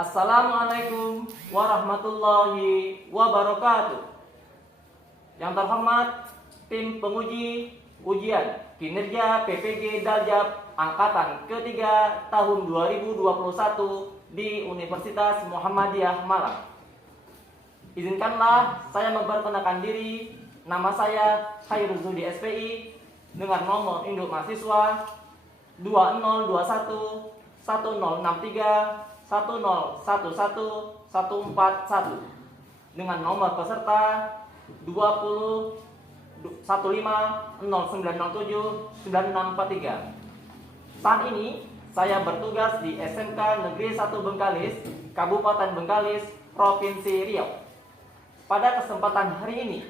Assalamualaikum warahmatullahi wabarakatuh. Yang terhormat tim penguji ujian kinerja PPG Daljab angkatan ketiga tahun 2021 di Universitas Muhammadiyah Malang. Izinkanlah saya memperkenalkan diri. Nama saya Khairul Zudi SPI dengan nomor induk mahasiswa 2021 1063 1011 141 dengan nomor peserta 20 15 0907 9643. Saat ini saya bertugas di SMK Negeri 1 Bengkalis, Kabupaten Bengkalis, Provinsi Riau. Pada kesempatan hari ini,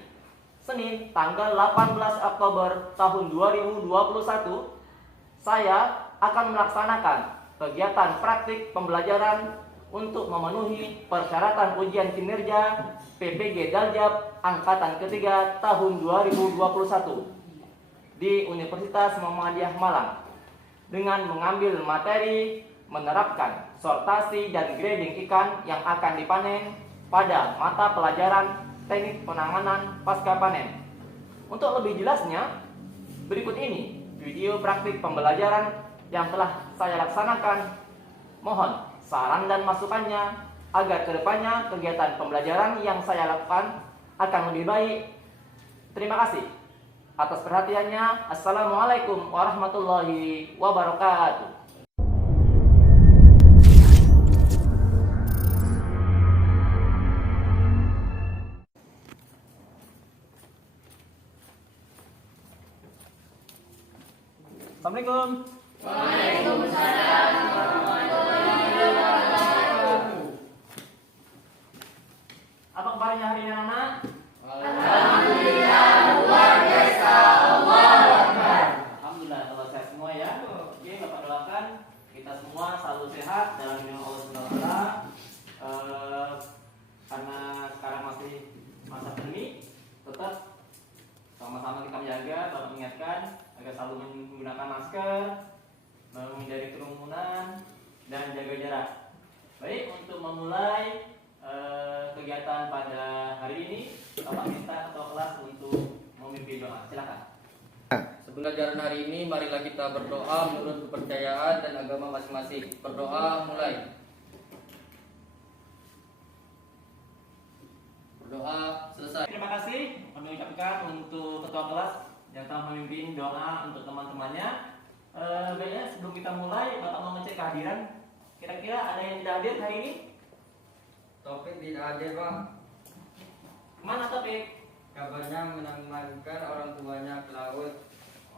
Senin tanggal 18 Oktober tahun 2021, saya akan melaksanakan kegiatan praktik pembelajaran untuk memenuhi persyaratan ujian kinerja PPG Daljab angkatan ketiga tahun 2021 di Universitas Muhammadiyah Malang dengan mengambil materi menerapkan sortasi dan grading ikan yang akan dipanen pada mata pelajaran teknik penanganan pasca panen. Untuk lebih jelasnya, berikut ini video praktik pembelajaran yang telah saya laksanakan. Mohon saran dan masukannya agar kedepannya kegiatan pembelajaran yang saya lakukan akan lebih baik. Terima kasih atas perhatiannya. Assalamualaikum warahmatullahi wabarakatuh. Assalamualaikum. Waalaikumsalam warahmatullahi wabarakatuh. Apa kabarnya hari ini anak-anak? Alhamdulillah luar biasa. Allahu Akbar. Alhamdulillah kalau sehat semua ya. Oke, Bapak doakan kita semua selalu sehat dalam lindungan Allah Subhanahu wa taala. Karena sekarang masih masa pandemi, tetap sama-sama kita menjaga, Bapak mengingatkan agar selalu menggunakan masker, menghindari kerumunan, dan jaga jarak. Baik, untuk memulai kegiatan pada hari ini, Bapak minta ketua kelas untuk memimpin doa. Silakan. Pembelajaran hari ini, marilah kita berdoa menurut kepercayaan dan agama masing-masing. Berdoa mulai. Berdoa selesai. Terima kasih kami ucapkan untuk ketua kelas yang telah memimpin doa untuk teman-temannya. Baiknya sebelum kita mulai, Bapak mau ngecek kehadiran. Kira-kira ada yang tidak hadir hari ini? Topik tidak hadir, Pak. Mana Topik? Kabarnya menangankan orang tuanya ke laut.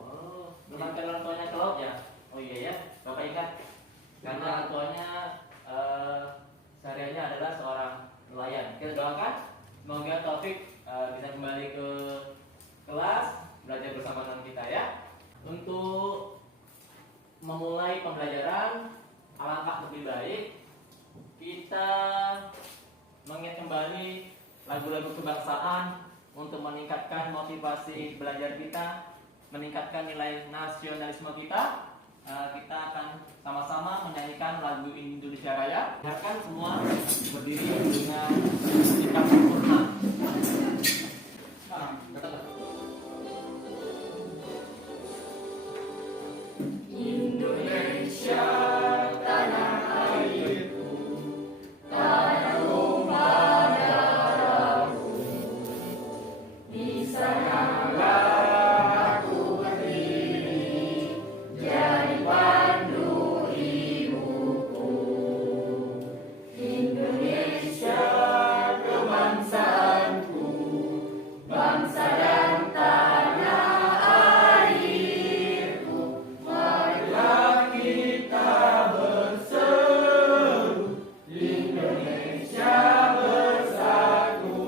Oh, mengantar orang tuanya ke laut ya? Oh iya ya, Bapak ingat. Karena orang tuanya sehariannya adalah seorang nelayan. Kita doakan semoga Taufik bisa kembali ke kelas, belajar bersama dengan kita ya. Untuk memulai pembelajaran, alangkah lebih baik kita mengingat kembali lagu-lagu kebangsaan untuk meningkatkan motivasi belajar kita, meningkatkan nilai nasionalisme kita. Kita akan sama-sama menyanyikan lagu Indonesia Raya. Harapkan semua berdiri dengan sikap sempurna. Indonesia tanah airku, tanah tumpah darahku, di sanalah aku berdiri, jadi pandu ibuku. Indonesia kebangsaanku, bangsa dan tanah airku, marilah kita berseru, Indonesia bersatu.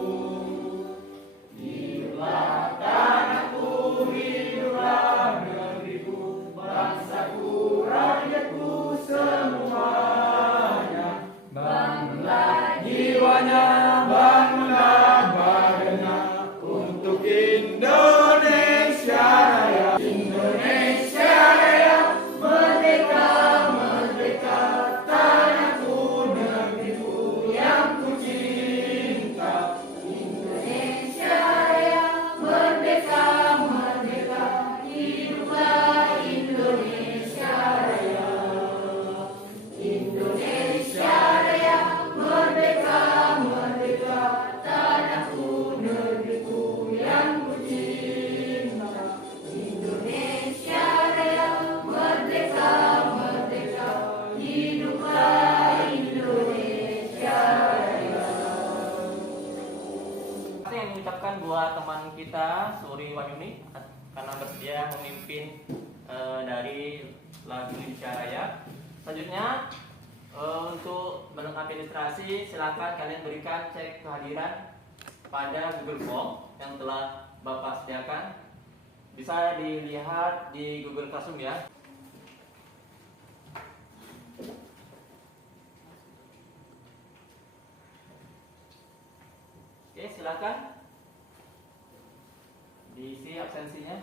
Hiduplah tanahku, hiduplah negeriku, bangsaku, rakyatku semuanya. Bangunlah jiwanya, bangunlah badannya, untuk Indonesia Raya. Indonesia Raya, merdeka, merdeka, tanahku, negeriku yang ku cinta. Indonesia Raya, merdeka, merdeka, hiduplah Indonesia Raya. Indonesia Raya, merdeka, merdeka, tanahku, negeriku yang ku cinta. Indonesia Raya, merdeka, merdeka, hiduplah Indonesia Raya. Saya yang mengucapkan buat teman kita Suri Wanyuni karena bersedia memimpin dari lagu Indonesia Raya. Selanjutnya untuk melengkapi administrasi, silakan kalian berikan cek kehadiran pada Google Form yang telah Bapak sediakan. Bisa dilihat di Google Classroom ya. Oke, silakan diisi absensinya.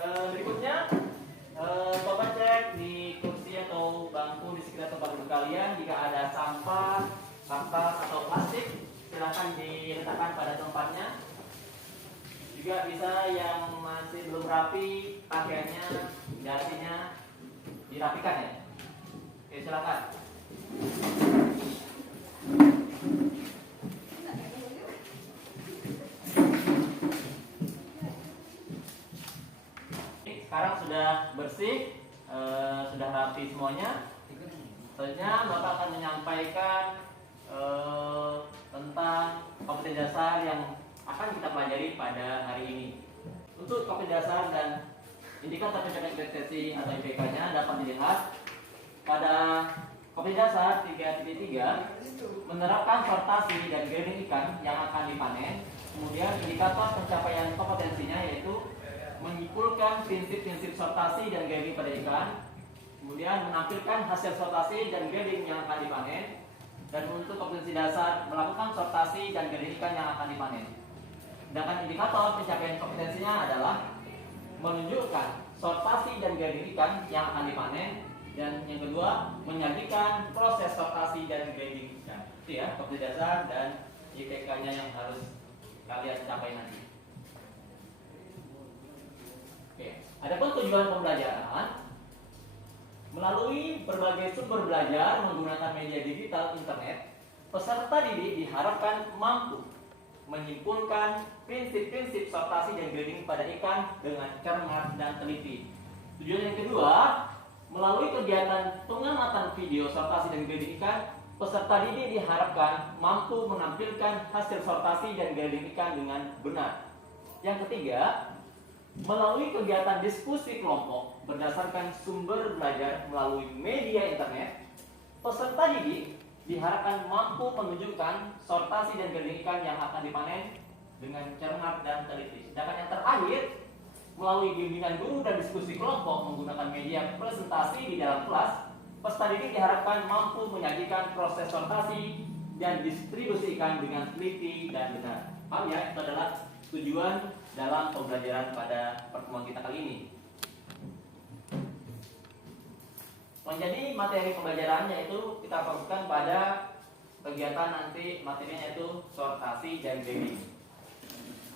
Berikutnya, Bapak cek di kursi atau bangku di sekitar tempat duduk kalian. Jika ada sampah, kertas atau plastik, silakan diletakkan pada tempatnya. Juga bisa yang masih belum rapi, pakaiannya, dasinya dirapikan ya. Oke, silakan. Sekarang sudah bersih, sudah rapi semuanya. Selanjutnya Bapak akan menyampaikan tentang kompetensi dasar yang akan kita pelajari pada hari ini. Untuk kompetensi dasar dan indikator pencapaian kompetensi atau IPK-nya dapat dilihat pada kompetensi dasar 3.3 menerapkan sortasi dan grading ikan yang akan dipanen. Kemudian indikator pencapaian kompetensinya yaitu menyimpulkan prinsip-prinsip sortasi dan grading pada ikan, kemudian menampilkan hasil sortasi dan grading yang akan dipanen, dan untuk kompetensi dasar melakukan sortasi dan grading ikan yang akan dipanen. Sedangkan indikator pencapaian kompetensinya adalah menunjukkan sortasi dan grading ikan yang akan dipanen, dan yang kedua menyajikan proses sortasi dan grading ikan. Itu ya kompetensi dasar dan IPK-nya yang harus kalian capai nanti. Adapun tujuan pembelajaran, melalui berbagai sumber belajar menggunakan media digital internet, peserta didik diharapkan mampu menyimpulkan prinsip-prinsip sortasi dan grading pada ikan dengan cermat dan teliti. Tujuan yang kedua, melalui kegiatan pengamatan video sortasi dan grading ikan, peserta didik diharapkan mampu menampilkan hasil sortasi dan grading ikan dengan benar. Yang ketiga, melalui kegiatan diskusi kelompok berdasarkan sumber belajar melalui media internet, peserta didik diharapkan mampu menunjukkan sortasi dan grading ikan yang akan dipanen dengan cermat dan teliti. Sedangkan yang terakhir, melalui bimbingan guru dan diskusi kelompok menggunakan media presentasi di dalam kelas, peserta didik diharapkan mampu menyajikan proses sortasi dan distribusi ikan dengan teliti dan benar. Paham ya? Itu adalah tujuan dalam pembelajaran pada pertemuan kita kali ini. Menjadi materi pembelajaran yaitu kita fokuskan pada kegiatan nanti materinya yaitu sortasi dan grading.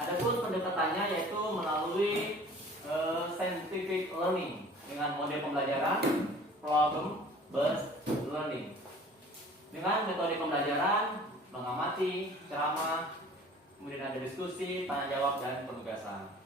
Adapun pendekatannya yaitu melalui scientific learning dengan model pembelajaran problem based learning. Dengan metode pembelajaran mengamati, ceramah, kemudian ada diskusi, tanya jawab dan penugasan.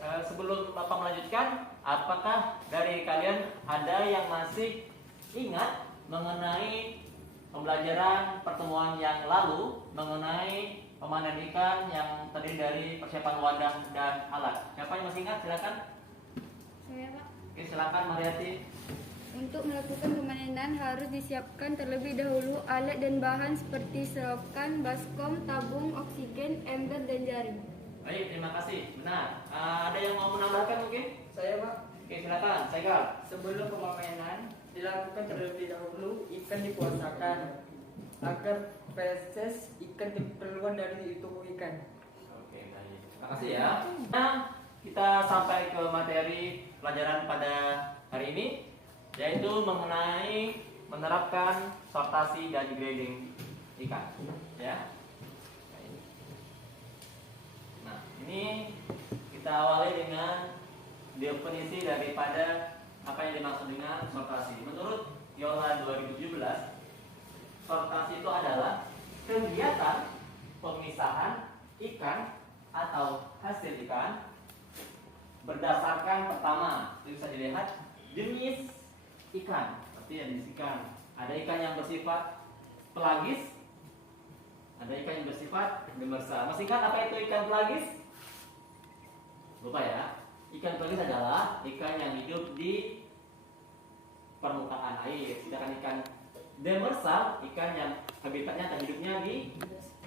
Sebelum Bapak melanjutkan, apakah dari kalian ada yang masih ingat mengenai pembelajaran pertemuan yang lalu mengenai pemanen ikan yang terdiri dari persiapan wadah dan alat? Siapa yang masih ingat? Silakan. Saya, Pak. Oke, silakan Mariati. Untuk melakukan pemanenan harus disiapkan terlebih dahulu alat dan bahan seperti selokan, baskom, tabung, oksigen, ember, dan jaring. Baik, terima kasih. Benar. Ada yang mau menambahkan mungkin? Saya, Pak. Oke, silakan. Saya. Sebelum pemainan dilakukan terlebih dahulu ikan dipuasakan agar feses ikan diperluan dari tubuh ikan. Oke, baik. Terima kasih ya. Nah, kita sampai ke materi pelajaran pada hari ini, yaitu mengenai menerapkan sortasi dan grading ikan. Ya. Nah, ini kita awali dengan definisi daripada apa yang dimaksud dengan sortasi. Menurut Yola 2017, sortasi itu adalah kegiatan pemisahan ikan atau hasil ikan berdasarkan pertama, bisa dilihat jenis ikan. Seperti jenis ikan. Ada ikan yang bersifat pelagis, ada ikan yang bersifat demersal. Masih ingat apa itu ikan pelagis? Lupa ya. Ikan pelagis adalah ikan yang hidup di permukaan air. Sedangkan ikan demersal, ikan yang habitatnya atau hidupnya di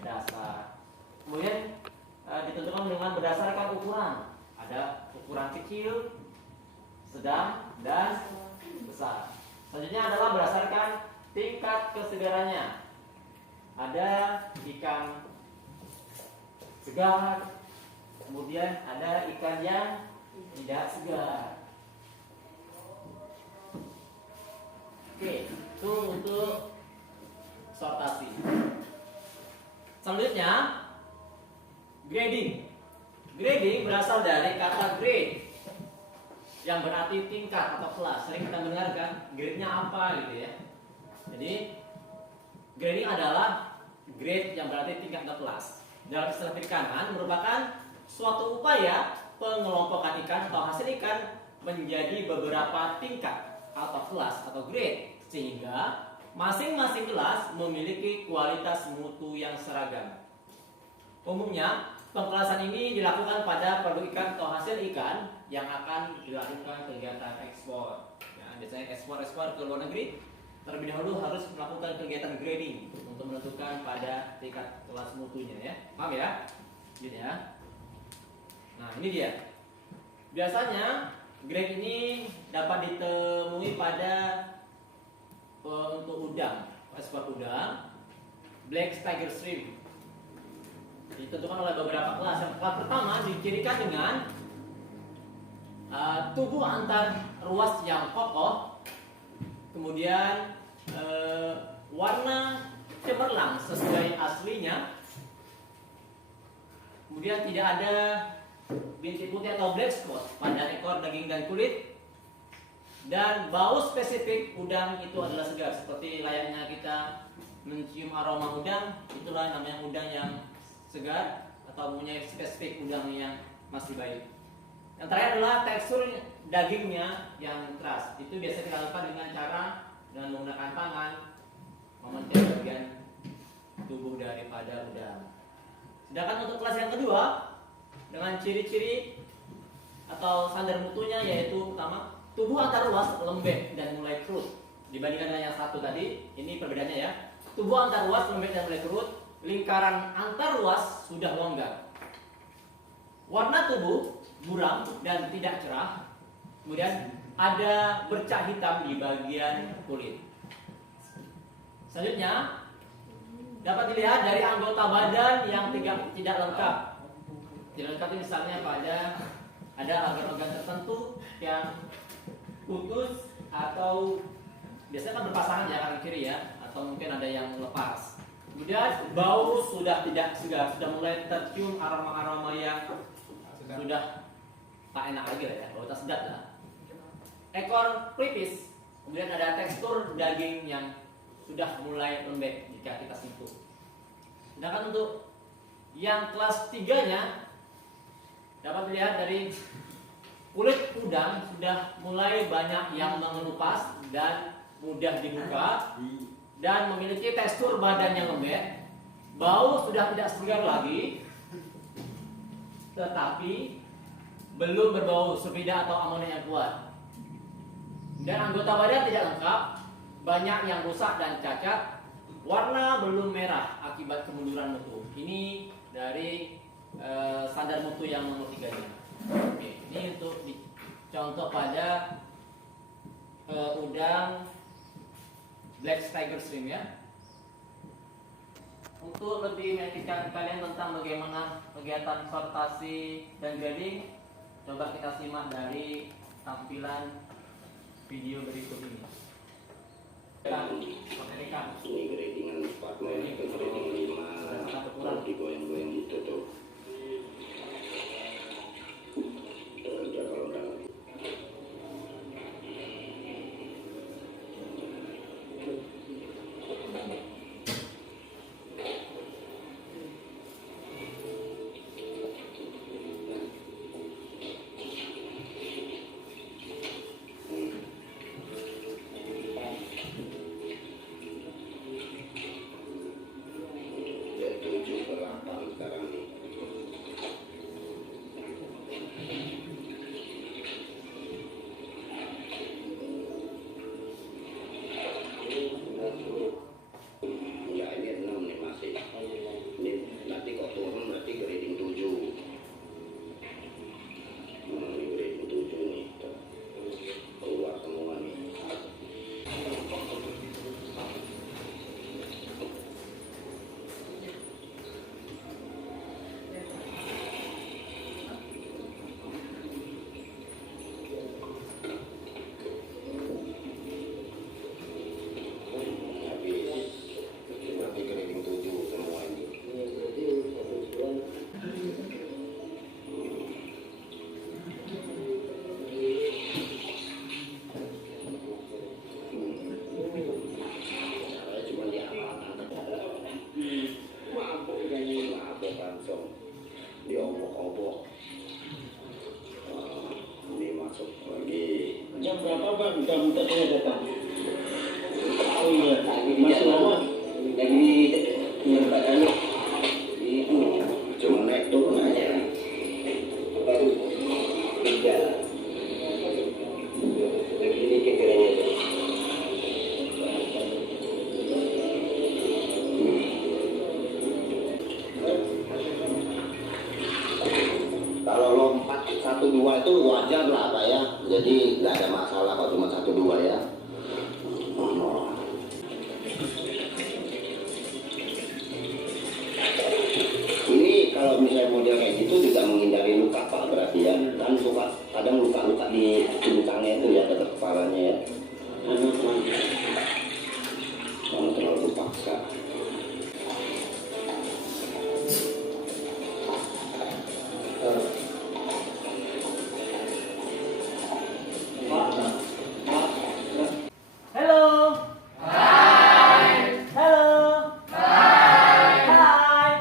dasar. Kemudian ditentukan dengan berdasarkan ukuran. Ada ukuran kecil, sedang, dan besar. Selanjutnya adalah berdasarkan tingkat kesegarannya. Ada ikan segar, kemudian ada ikan yang tidak segar. Oke, itu untuk sortasi. Selanjutnya, grading. Grading berasal dari kata grade, yang berarti tingkat atau kelas. Sering kita mendengar kan, grade-nya apa gitu ya. Jadi, grading adalah grade yang berarti tingkat atau kelas. Dalam istilah perikanan merupakan suatu upaya pengelompokan ikan atau hasil ikan menjadi beberapa tingkat atau kelas atau grade, sehingga masing-masing kelas memiliki kualitas mutu yang seragam. Umumnya, pengkelasan ini dilakukan pada produk ikan atau hasil ikan yang akan dilakukan kegiatan ekspor. Ya, biasanya ekspor ke luar negeri terlebih dahulu harus melakukan kegiatan grading untuk menentukan pada tingkat kelas mutunya ya. Paham ya? Gitu ya. Nah, ini dia. Biasanya grade ini dapat ditemui pada untuk udang, ekspor udang, black tiger shrimp. Ditentukan oleh beberapa kelas. Yang kelas pertama dicirikan dengan tubuh antar ruas yang kokoh, kemudian warna cemerlang sesuai aslinya, kemudian tidak ada bintik putih atau black spot pada ekor, daging dan kulit, dan bau spesifik udang itu adalah segar. Seperti layaknya kita mencium aroma udang, itulah namanya udang yang segar atau punya spesifik udang yang masih baik. Yang terakhir adalah tekstur dagingnya yang keras. Itu biasa dilakukan dengan cara dengan menggunakan tangan memencet bagian tubuh daripada udang. Sedangkan untuk kelas yang kedua dengan ciri-ciri atau standar mutunya yaitu pertama, tubuh antar ruas lembek dan mulai kerut. Dibandingkan dengan yang satu tadi, ini perbedaannya ya. tubuh antar ruas lembek dan mulai kerut, lingkaran antar ruas sudah longgar. Warna tubuh buram dan tidak cerah. Kemudian ada bercak hitam di bagian kulit. Selanjutnya dapat dilihat dari anggota badan yang tidak lengkap. Tidak lengkap itu misalnya ada organ-organ tertentu yang putus atau biasanya kan berpasangan ya kanan kiri ya, atau mungkin ada yang lepas. Kemudian bau sudah tidak segar, sudah mulai tercium aroma-aroma yang sudah tak enak lagi lah ya, bau tak sedap lah. Ekor pelipis, kemudian ada tekstur daging yang sudah mulai lembek jika kita sentuh. Sedangkan untuk yang kelas 3-nya dapat dilihat dari kulit udang sudah mulai banyak yang mengelupas dan mudah dibuka dan memiliki tekstur badan yang lembek. Bau sudah tidak segar lagi, tetapi belum berbau sulfida atau amonia yang kuat. Dan anggota badan tidak lengkap, banyak yang rusak dan cacat. Warna belum merah akibat kemunduran mutu. Ini dari standar mutu yang nomor 3-nya. Oke, ini untuk contoh pada udang Black Tiger Shrimp ya. Untuk lebih meyakinkan kalian tentang bagaimana kegiatan sortasi dan grading, coba kita simak dari tampilan video berikut ini. Ini gradingan 4 ke grading 5 digoyang-goyang gitu tuh. Kerja kalau udah sekarang nih. Ya ini 6 nih masih. Ini nanti kok turun berarti grading 7. Ini grading 7 nih. Keluar semua nih. Nanti grading 7 semua ini. Caranya cuma diarahkan mabuk kayaknya, mabuk langsung diobok-obok. Ini masuk lagi. Jam berapa bang? Jam ternyata datang. Oh iya, masih lama. Lagi nyertakannya itu cuma naik turun aja baru berjalan lagi ini kekiranya itu kalau lompat 1-2 itu wajar lah Pak ya, jadi nggak ada masalah kalau cuma 1-2 ya. Kalau misalnya model kayak gitu juga menghindari luka Pak, berarti ya kan suka kadang luka-luka di bintangnya itu ya, dekat kepalanya ya. Jangan terlalu dipaksa. Halo. Hai. Halo. Hai. Hai.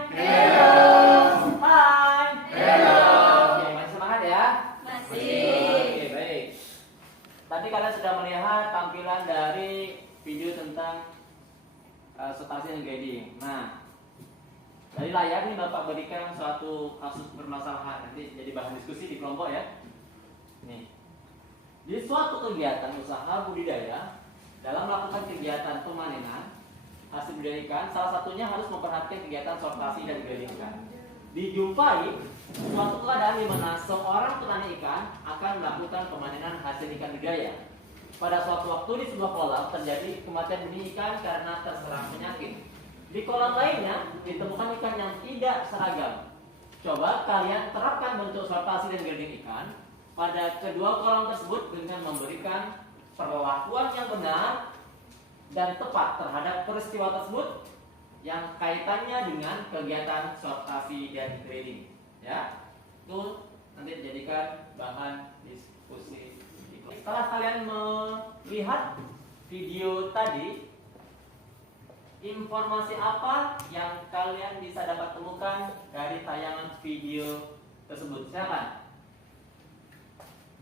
Hai. Oke, masih semangat ya? Oke, baik. Tadi kalian sudah melihat tampilan dari video tentang sortasi dan grading. Nah, dari layar ini Bapak berikan suatu kasus permasalahan, nanti jadi bahan diskusi di kelompok ya. Nih, di suatu kegiatan usaha budidaya dalam melakukan kegiatan pemanenan, hasil budidaya ikan, salah satunya harus memperhatikan kegiatan sortasi dan grading ikan. Dijumpai suatu keadaan di mana seorang petani ikan akan melakukan pemanenan hasil ikan budidaya. Pada suatu waktu di sebuah kolam terjadi kematian benih ikan karena terserang penyakit. Di kolam lainnya ditemukan ikan yang tidak seragam. Coba kalian terapkan bentuk sortasi dan grading ikan pada kedua kolam tersebut dengan memberikan perlakuan yang benar dan tepat terhadap peristiwa tersebut yang kaitannya dengan kegiatan sortasi dan grading. Ya, itu nanti dijadikan bahan diskusi. Setelah kalian melihat video tadi, informasi apa yang kalian bisa dapat temukan dari tayangan video tersebut? Silakan.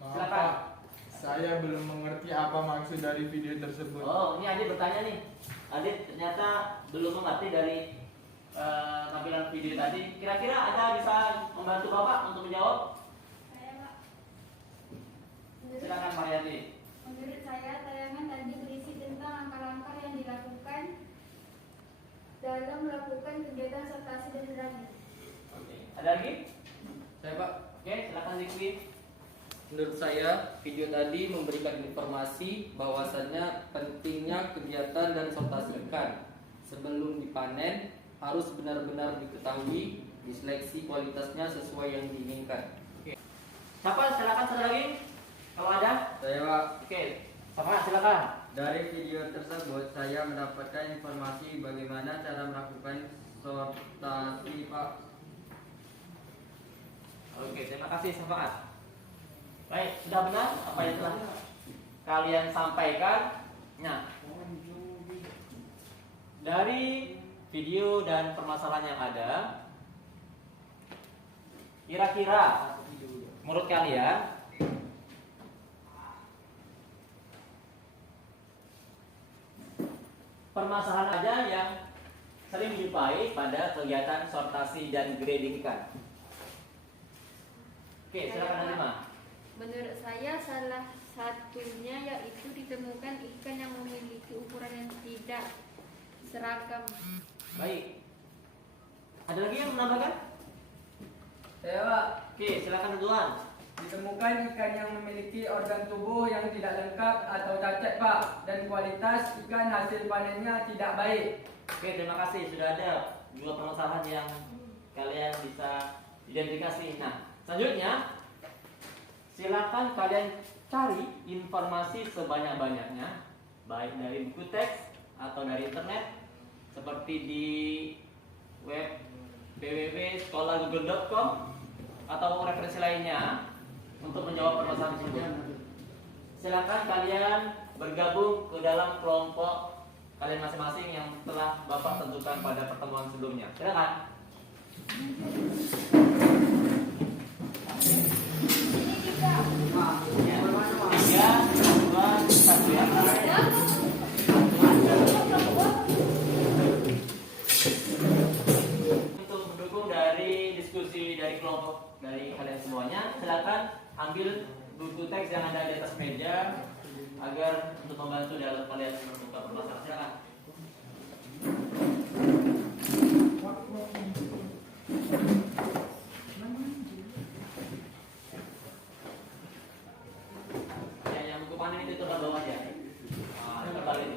Silakan. Saya belum mengerti apa maksud dari video tersebut. Oh, ini Adit bertanya nih. Adit ternyata belum mengerti dari tampilan video tadi. Kira-kira ada bisa membantu Bapak untuk menjawab? Saya, Pak. Silakan Mariati. Menurut saya, tayangan tadi berisi tentang langkah-langkah yang dilakukan dalam melakukan kegiatan sortasi dan grading. Oke. Ada lagi? Saya Pak, Oke, silakan Zikri. menurut saya video tadi memberikan informasi bahwasannya pentingnya kegiatan dan sortasi ikan sebelum dipanen harus benar-benar diketahui, diseleksi kualitasnya sesuai yang diinginkan. Siapa? Silakan satu lagi. Kalau ada? Saya Pak, Oke. Sama silakan. dari video tersebut saya mendapatkan informasi bagaimana cara melakukan sortasi Pak. Oke, terima kasih Safaat. Baik, sudah benar apa yang telah kalian sampaikan? Nah, dari video dan permasalahan yang ada, kira-kira menurut kalian permasalahan aja yang sering dijumpai pada kegiatan sortasi dan grading ikan? Oke, silakan Hanima. Menurut saya, salah satunya yaitu ditemukan ikan yang memiliki ukuran yang tidak seragam. Baik. Ada lagi yang menambahkan? Saya Pak, Oke, silakan Tuan. ditemukan ikan yang memiliki organ tubuh yang tidak lengkap atau cacat Pak, dan kualitas ikan hasil panennya tidak baik. Oke, terima kasih. Sudah ada dua permasalahan yang kalian bisa identifikasi. Nah, selanjutnya silakan kalian cari informasi sebanyak-banyaknya, baik dari buku teks atau dari internet, seperti di web www.sekolahgoogle.com atau referensi lainnya untuk menjawab permasalahan tersebut. Silakan kalian bergabung ke dalam kelompok kalian masing-masing yang telah Bapak tentukan pada pertemuan sebelumnya. Silakan. Tiga, dua, satu ya. Untuk mendukung dari diskusi dari kelompok dari kalian semuanya, silakan ambil buku teks yang ada di atas meja agar untuk membantu dalam kalian menemukan permasalahan. Silakan. Ya, yang buku panen itu tebal bawah aja. Tebal itu.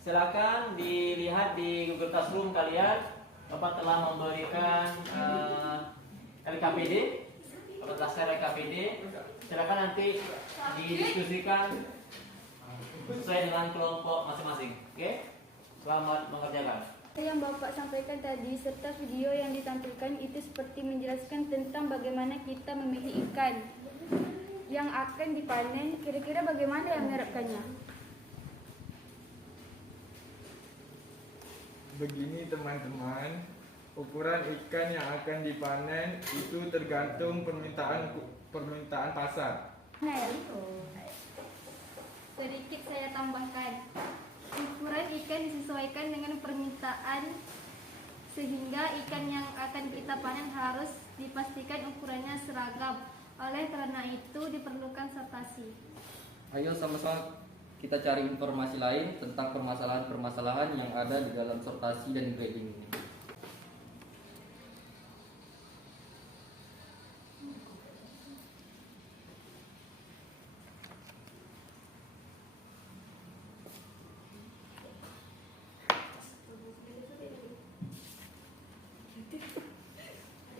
Silakan dilihat di Google Classroom kalian. Bapak telah memberikan LKPD, Bapak telah share LKPD. Silakan nanti didiskusikan sesuai dengan kelompok masing-masing. Oke? Selamat mengerjakan. Yang Bapak sampaikan tadi serta video yang ditampilkan itu seperti menjelaskan tentang bagaimana kita memilih ikan yang akan dipanen. Kira-kira bagaimana yang menerapkannya? Begini teman-teman, ukuran ikan yang akan dipanen itu tergantung permintaan pasar. Nah, ya. Sedikit saya tambahkan. Ukuran ikan disesuaikan dengan permintaan sehingga ikan yang akan kita panen harus dipastikan ukurannya seragam. Oleh karena itu diperlukan sortasi. Ayo sama-sama kita cari informasi lain tentang permasalahan-permasalahan yang ada di dalam sortasi dan grading ini.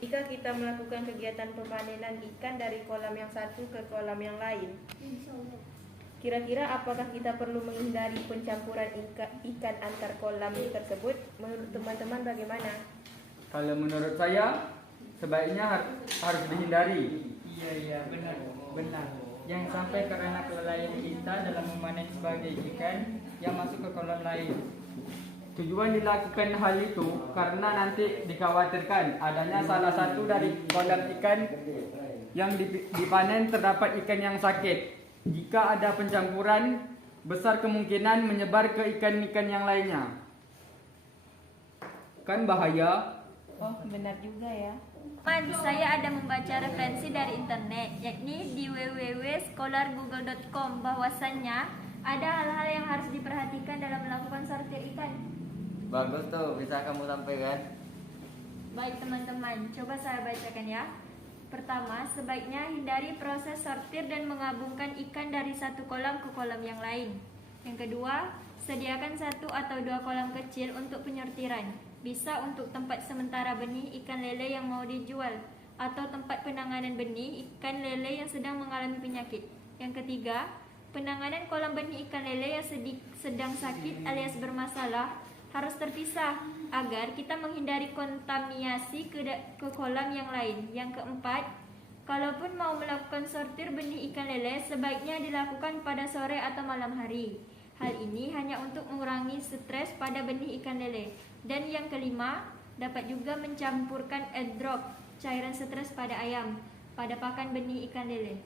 Jika kita melakukan kegiatan pemanenan ikan dari kolam yang satu ke kolam yang lain, kira-kira apakah kita perlu menghindari pencampuran ikan antar kolam tersebut? Menurut teman-teman bagaimana? Kalau menurut saya sebaiknya harus dihindari. Iya benar. Jangan sampai karena kelalaian kita dalam memanen sebagai ikan yang masuk ke kolam lain. Tujuan dilakukan hal itu karena nanti dikhawatirkan adanya salah satu dari kolam ikan yang dipanen terdapat ikan yang sakit. Jika ada pencampuran, besar kemungkinan menyebar ke ikan-ikan yang lainnya. Kan bahaya? Oh, benar juga ya. Saya ada membaca referensi dari internet, yakni di www.scholargoogle.com, bahwasannya ada hal-hal yang harus diperhatikan dalam melakukan sortir ikan. Bagus tuh, bisa kamu sampaikan. Baik teman-teman, coba saya bacakan ya. Pertama, sebaiknya hindari proses sortir dan menggabungkan ikan dari satu kolam ke kolam yang lain. Yang kedua, sediakan 1 atau 2 kolam kecil untuk penyortiran. Bisa untuk tempat sementara benih ikan lele yang mau dijual, atau tempat penanganan benih ikan lele yang sedang mengalami penyakit. Yang ketiga, penanganan kolam benih ikan lele yang sedang sakit alias bermasalah harus terpisah agar kita menghindari kontaminasi ke kolam yang lain. Yang keempat, kalaupun mau melakukan sortir benih ikan lele, sebaiknya dilakukan pada sore atau malam hari. Hal ini hanya untuk mengurangi stres pada benih ikan lele. Dan yang kelima, dapat juga mencampurkan airdrop, cairan stres pada ayam, pada pakan benih ikan lele.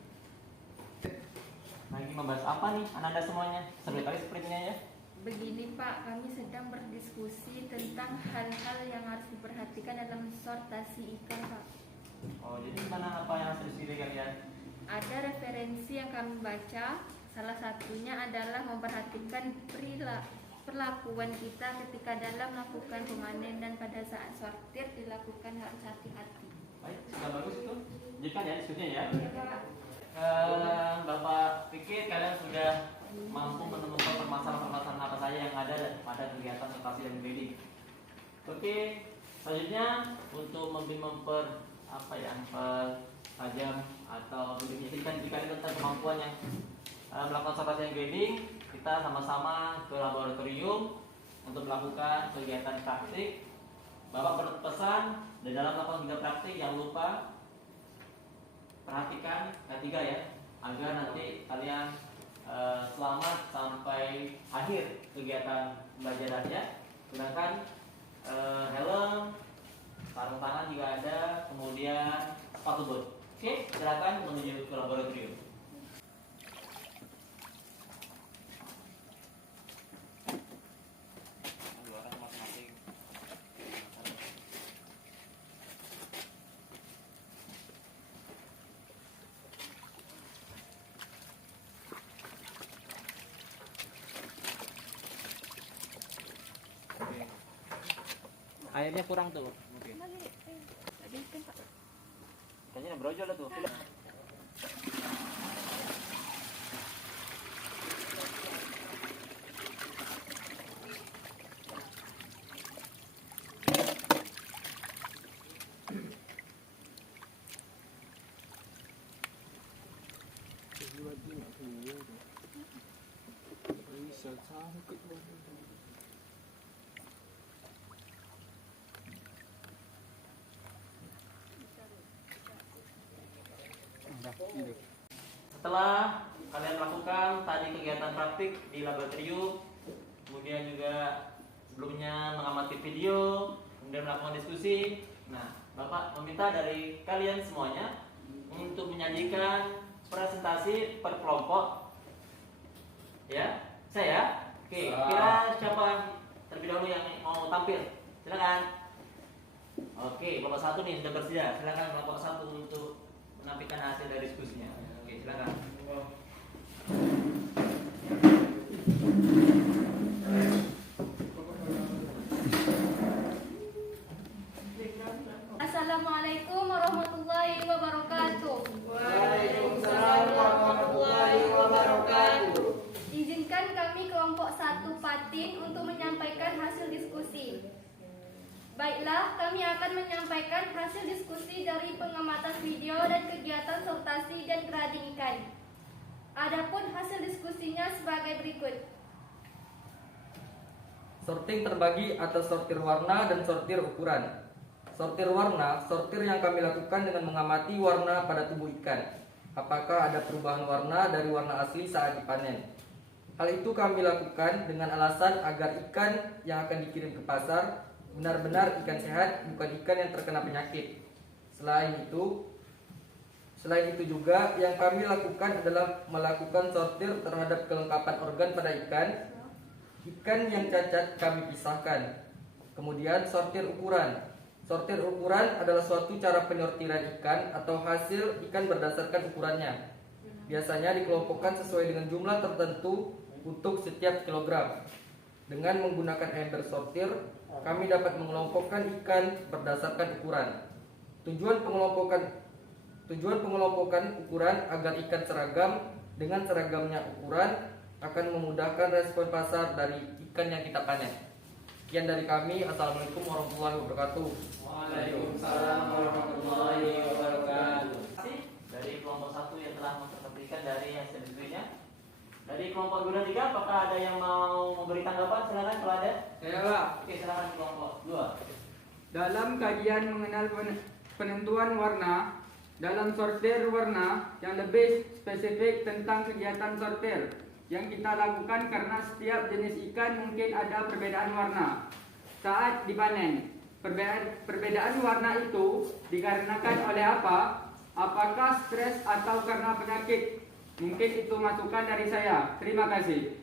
Lagi membahas apa nih Ananda semuanya? Seru kali sprintnya ya. Begini Pak, kami sedang berdiskusi tentang hal-hal yang harus diperhatikan dalam sortasi ikan Pak. Oh, jadi mana apa yang harus dipilih kalian? Ada referensi yang kami baca, salah satunya adalah memperhatikan perlakuan kita ketika dalam melakukan pemanen dan pada saat sortir dilakukan harus hati-hati. Baik, sudah bagus itu. Jika ya diskusinya ya. Ya, Pak. Bapak pikir kalian sudah mampu menemukan permasalahan-permasalahan apa saja yang ada pada kegiatan sortasi dan grading. Oke, selanjutnya untuk mempertajam atau lebih meyakinkan kalian tentang kemampuan yang melakukan sortasi dan grading, kita sama-sama ke laboratorium untuk melakukan kegiatan praktik. Bapak berpesan di dalam melakukan kegiatan praktik jangan lupa perhatikan K3 ya, agar nanti kalian selamat sampai akhir kegiatan belajarannya. Gunakan helm, sarung tangan jika ada, kemudian sepatu boot. Oke, silakan menuju ke laboratorium. Airnya kurang tuh. Oke. Kayaknya brojol tuh. Setelah kalian melakukan tadi kegiatan praktik di laboratorium, kemudian juga sebelumnya mengamati video, kemudian melakukan diskusi. Nah, Bapak meminta dari kalian semuanya untuk menyajikan presentasi per kelompok. Ya, saya. Oke, kira siapa terlebih dahulu yang mau tampil? Silakan. Oke, Bapak satu nih sudah bersedia. Ya, silakan kelompok 1 untuk menampilkan hasil dari diskusinya. Oke, silakan. Assalamualaikum warahmatullahi wabarakatuh. Waalaikumsalam warahmatullahi wabarakatuh. Izinkan kami kelompok 1 Patin untuk menyampaikan hasil diskusi. Baiklah, kami akan menyampaikan hasil diskusi dari pengamatan video dan kegiatan sortasi dan grading ikan. Adapun hasil diskusinya sebagai berikut. Sorting terbagi atas sortir warna dan sortir ukuran. Sortir warna, sortir yang kami lakukan dengan mengamati warna pada tubuh ikan. Apakah ada perubahan warna dari warna asli saat dipanen? Hal itu kami lakukan dengan alasan agar ikan yang akan dikirim ke pasar benar-benar ikan sehat, bukan ikan yang terkena penyakit. Selain itu juga yang kami lakukan adalah melakukan sortir terhadap kelengkapan organ pada ikan. Ikan yang cacat kami pisahkan. Kemudian sortir ukuran. Sortir ukuran adalah suatu cara penyortiran ikan atau hasil ikan berdasarkan ukurannya. Biasanya dikelompokkan sesuai dengan jumlah tertentu untuk setiap kilogram. Dengan menggunakan ember sortir, kami dapat mengelompokkan ikan berdasarkan ukuran. Tujuan pengelompokan ukuran agar ikan seragam. Dengan seragamnya ukuran akan memudahkan respon pasar dari ikan yang kita panen. Sekian dari kami. Assalamualaikum warahmatullahi wabarakatuh. Waalaikumsalam warahmatullahi wabarakatuh. Dari kelompok 1 yang telah mempresentasikan dari hasil diskusinya. Dari kelompok 2 dan 3, apakah ada yang mau memberi tanggapan? Silakan kalau ada. Saya Pak. Oke, silakan kelompok 2. Dalam kajian mengenal penentuan warna, dalam sortir warna yang lebih spesifik tentang kegiatan sortir yang kita lakukan karena setiap jenis ikan mungkin ada perbedaan warna saat dipanen. Perbedaan warna itu dikarenakan oleh apa? Apakah stres atau karena penyakit? Mungkin itu masukan dari saya. Terima kasih.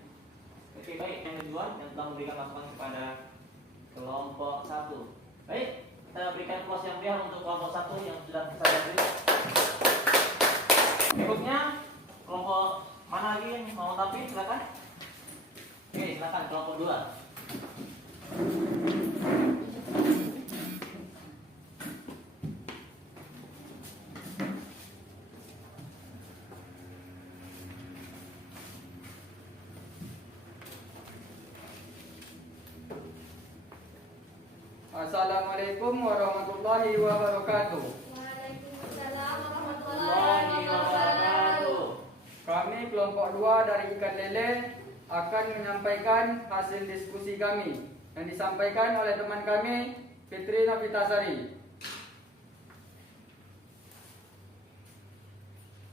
Oke, baik. Yang kedua yang telah memberikan masukan kepada kelompok 1. Baik, kita berikan close yang meriah untuk kelompok 1 yang sudah bisa hadir. Berikutnya kelompok mana lagi yang mau tampil? Silakan. Oke, silakan kelompok 2. Assalamualaikum warahmatullahi wabarakatuh. Waalaikumsalam warahmatullahi wabarakatuh. Kami kelompok 2 dari ikan lele akan menyampaikan hasil diskusi kami yang disampaikan oleh teman kami Fitri Nafitasari.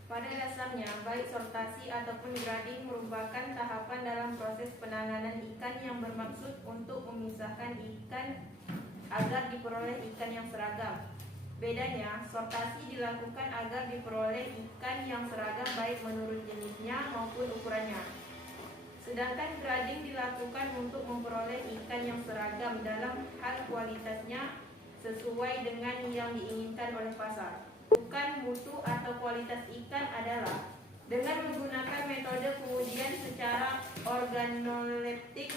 Pada dasarnya, baik sortasi ataupun grading merupakan tahapan dalam proses penanganan ikan yang bermaksud untuk memisahkan ikan agar diperoleh ikan yang seragam. Bedanya, sortasi dilakukan agar diperoleh ikan yang seragam baik menurut jenisnya maupun ukurannya. Sedangkan grading dilakukan untuk memperoleh ikan yang seragam dalam hal kualitasnya sesuai dengan yang diinginkan oleh pasar. Bukan mutu atau kualitas ikan adalah dengan menggunakan metode pengujian secara organoleptik.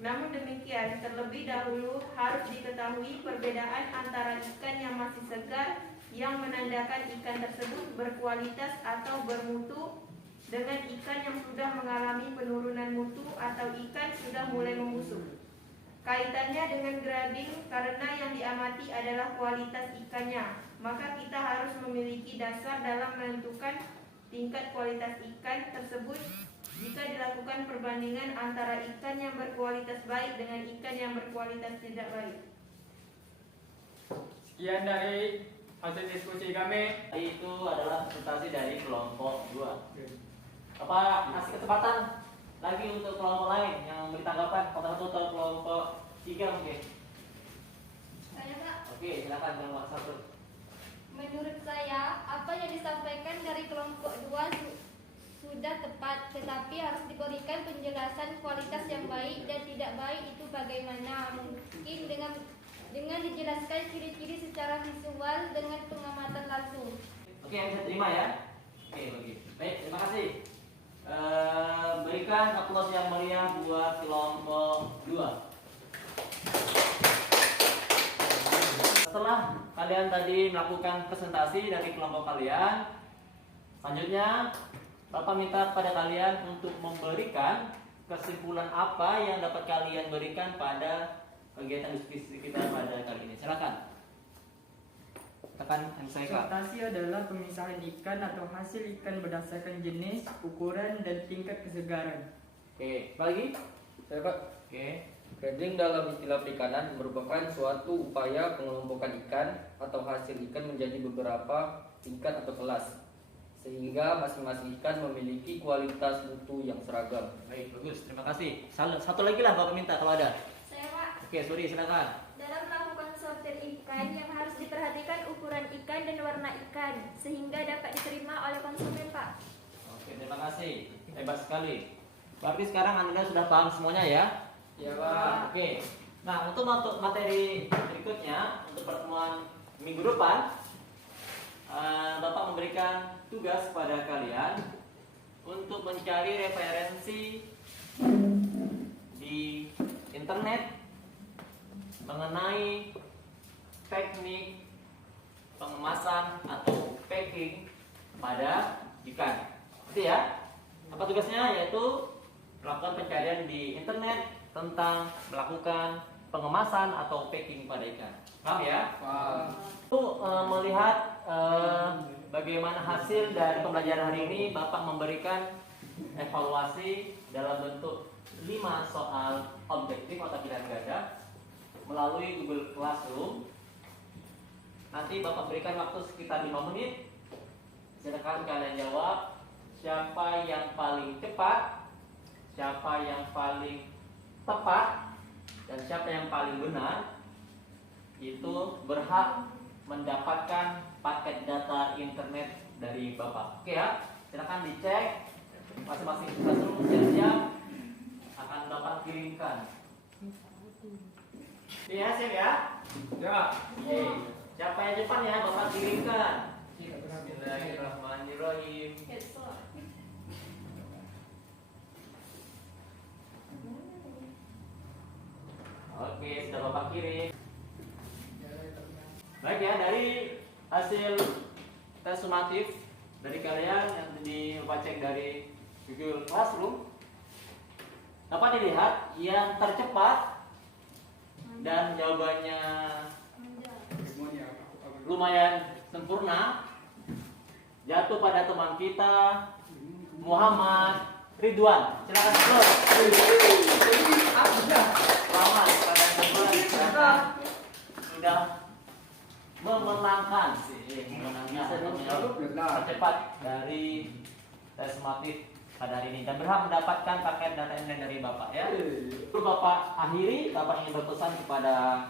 Namun demikian, terlebih dahulu harus diketahui perbedaan antara ikan yang masih segar yang menandakan ikan tersebut berkualitas atau bermutu dengan ikan yang sudah mengalami penurunan mutu atau ikan sudah mulai membusuk. Kaitannya dengan grading karena yang diamati adalah kualitas ikannya, maka kita harus memiliki dasar dalam menentukan tingkat kualitas ikan tersebut jika dilakukan perbandingan antara ikan yang berkualitas baik dengan ikan yang berkualitas tidak baik. Sekian dari hasil diskusi kami. Itu adalah presentasi dari kelompok 2. Apa kasih kesempatan lagi untuk kelompok lain yang memberi tanggapan, kelompok 1 atau kelompok 3 mungkin? Saya Pak. Oke, silakan kelompok 1. Menurut saya, apa yang disampaikan dari kelompok 2 sudah tepat, tetapi harus diberikan penjelasan kualitas yang baik dan tidak baik itu bagaimana. Mungkin dengan dengan dijelaskan ciri-ciri secara visual dengan pengamatan langsung. Oke, bisa terima ya. Oke, baik, terima kasih. Berikan aplaus yang meriah buat kelompok 2. Setelah kalian tadi melakukan presentasi dari kelompok kalian, selanjutnya Bapak minta pada kalian untuk memberikan kesimpulan apa yang dapat kalian berikan pada kegiatan diskusi kita pada kali ini. Silakan. Tekan saya Kak. Sortasi adalah pemisahan ikan atau hasil ikan berdasarkan jenis, ukuran, dan tingkat kesegaran. Oke, apa lagi? Saya Pak. Oke. Grading dalam istilah perikanan merupakan suatu upaya pengelompokan ikan atau hasil ikan menjadi beberapa tingkat atau kelas, sehingga masing-masing ikan memiliki kualitas mutu yang seragam. Baik, bagus. Terima kasih. Satu lagi lah Bapak minta kalau ada. Saya Pak, Oke, Suri silakan. dalam melakukan sortir ikan yang harus diperhatikan ukuran ikan dan warna ikan sehingga dapat diterima oleh konsumen Pak. Oke, terima kasih. Hebat sekali. Berarti sekarang Anda sudah paham semuanya ya? Ya Pak. Oke. Nah, untuk materi berikutnya untuk pertemuan minggu depan, Bapak memberikan tugas pada kalian untuk mencari referensi di internet mengenai teknik pengemasan atau packing pada ikan. Itu ya. Apa tugasnya? Yaitu melakukan pencarian di internet tentang melakukan pengemasan atau packing pada ikan. Paham ya? Untuk melihat bagaimana hasil dari pembelajaran hari ini, Bapak memberikan evaluasi dalam bentuk 5 soal objektif atau pilihan ganda melalui Google Classroom. Nanti Bapak berikan waktu sekitar 5 menit. Silakan kalian jawab siapa yang paling cepat, siapa yang paling tepat, dan siapa yang paling benar itu berhak mendapatkan paket data internet dari Bapak. Oke ya, silakan dicek masing-masing classroom siap-siap akan Bapak kirimkan. Iya, siap ya? Ya. Oke. Siapa yang depan ya Bapak kirimkan. Bismillahirrahmanirrahim. Oke, sudah Bapak kirim. Baik ya, dari hasil tes sumatif dari kalian yang Bapak cek dari Google Classroom, dapat dilihat yang tercepat dan jawabannya lumayan sempurna jatuh pada teman kita Muhammad Ridwan. Silakan dulu. Selamat pada teman sudah memenangkan tercepat dari tes sumatif pada hari ini dan berhak mendapatkan paket data internet dari Bapak ya. Lalu Bapak akhiri, Bapak ingin berpesan kepada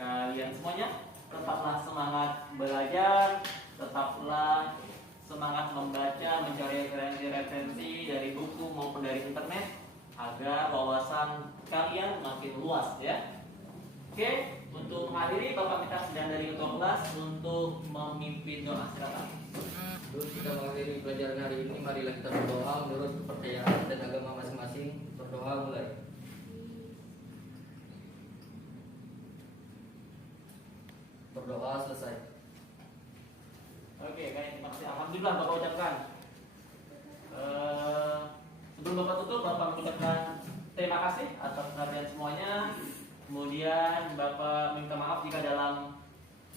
kalian semuanya, tetaplah semangat belajar, tetaplah semangat membaca, mencari referensi dari buku maupun dari internet agar wawasan kalian makin luas ya. Oke, untuk mengakhiri Bapak minta sedang dari ketua kelas untuk memimpin doa. Silakan. Terus kita mengakhiri pelajaran hari ini, marilah kita berdoa menurut kepercayaan dan agama masing-masing. Berdoa mulai. Berdoa selesai. Oke, baik, terima kasih. Alhamdulillah Bapak ucapkan. Sebelum Bapak tutup, Bapak mengucapkan terima kasih atas perhatian semuanya. Kemudian Bapak minta maaf jika dalam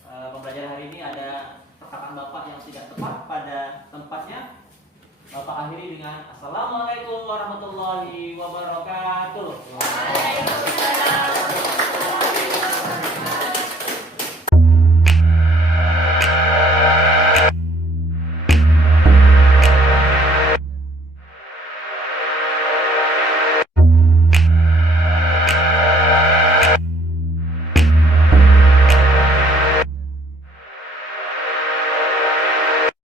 pembelajaran hari ini ada perkataan Bapak yang tidak tepat pada tempatnya. Bapak akhiri dengan Assalamualaikum warahmatullahi wabarakatuh. Waalaikumsalam.